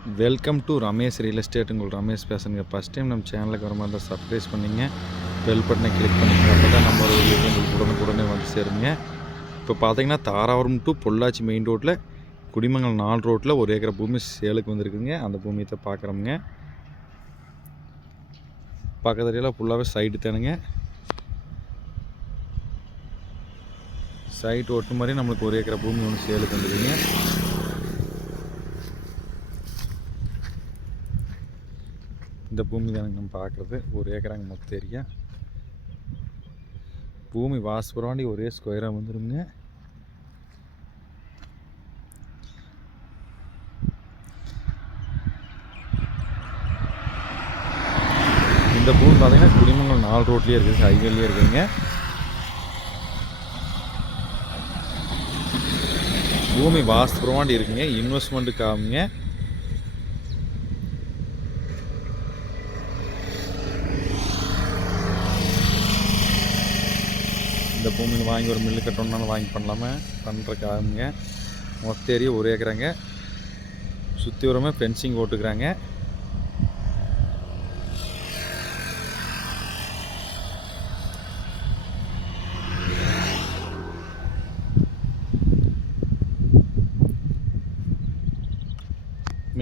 Welcome to Ramesh real estate. உங்கள் ரமேஷ் பேசுங்க. First time நம்ம சேனலுக்கு வர மாதிரி சப்ஸ்கிரைப் பண்ணிங்க, பெல் பட்டனை கிளிக் பண்ணிங்க. அப்போ தான் நம்ம ஒரு வீடியோ உங்களுக்கு உடனுக்குடனே வந்து சேருங்க. இப்போ பார்த்தீங்கன்னா தாராபுரம் டு பொள்ளாச்சி மெயின் ரோட்டில் குடிமங்கலம் 4 ரோட்டில் 1 ஏக்கர் பூமி சேலுக்கு வந்துருக்குங்க. அந்த பூமியை தான் பார்க்குறோமுங்க. பக்கத்துலாம் ஃபுல்லாகவே சைடு தானுங்க. சைட் ஒட்டு மாதிரி நம்மளுக்கு 1 ஏக்கர் பூமி ஒன்று சேலுக்கு வந்துருக்குங்க. இந்த பூமி தானங்க நம்ம பார்க்குறது. 1 ஏக்கராங்க மொத்த ஏரியா. பூமி வாசப்பரவாண்டி ஒரே ஸ்கொயராக வந்துடுங்க. இந்த பூமி பார்த்தீங்கன்னா குடிமங்கலம் 4 ரோட்லேயே இருக்குது, ஹைவேலேயே இருக்குதுங்க. பூமி வாசப்பரவாண்டி இருக்குங்க. இன்வெஸ்ட்மெண்ட்டுக்கு ஆகுங்க. இந்த பூமியில் வாங்கி ஒரு மில்லு கட்டணுன்னாலும் வாங்கி பண்ணலாமே, பண்ணுறதுக்கு ஆகுங்க. மொத்த ஏரியா 1 ஏக்கராங்க. சுற்றி வரமே ஃபென்சிங் போட்டுக்கிறாங்க.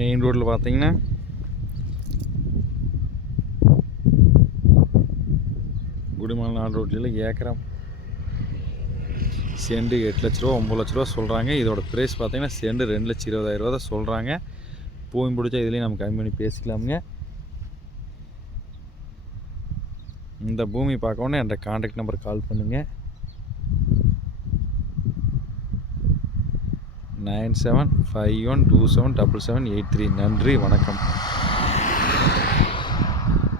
மெயின் ரோட்டில் பார்த்தீங்கன்னா குடிமங்கலம் 4 ரோட்ல ஏக்கரா செண்டு 8 லட்ச ரூபா 9 லட்ச ரூபா சொல்கிறாங்க. இதோட ப்ரைஸ் பார்த்தீங்கன்னா செண்டு 2,20,000 தான் சொல்கிறாங்க. பூமி பிடிச்சா இதுலேயும் நம்ம கம்மி பண்ணி பேசிக்கலாமுங்க. இந்த பூமி பார்க்கணுன்னா என்ற கான்டாக்ட் நம்பர் கால் பண்ணுங்கள். 9751277783. நன்றி, வணக்கம்.